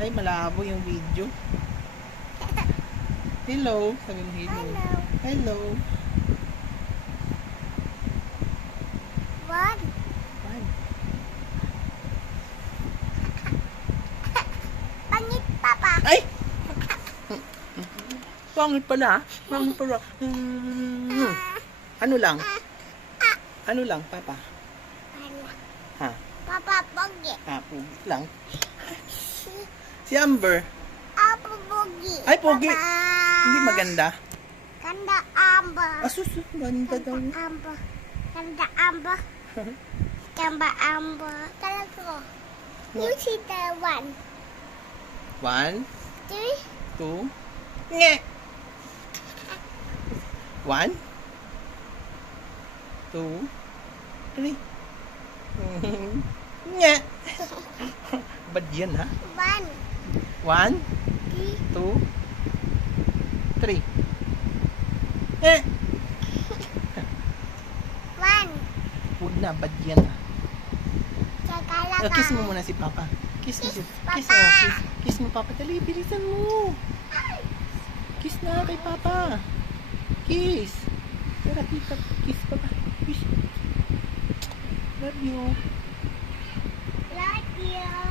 Ay, malabo yung video. Hello. Sabi mo hello. Hello. One. One. Pangit, Papa. Ay! Pangit pala. Pangit pala. Ano lang? Ano lang, Papa? Wala. Ha? Papa, pogi. Pogi lang. Si Amber. Apo, pogi. Ay, pogi. Papa. Hindi maganda. Ganda, Amber. Asus, ganda daw. Amber. Ganda, Amber. Ganda, Amber. Talaga. You see the one. 1, Three. 2, nge. 1, 2, 3. Nge. Ba't yan, ha? One. 1, Three. 2, 3. Eh! One. Huwag na, bad yan, ha? Tsaka Kiss mo muna si Papa. Kiss mo si Papa. Kiss mo, Papa. Dali, bilisan mo. Kiss na kay Papa. Kiss. Tara, kita. Kiss, Papa. Kiss. Love you. Love you.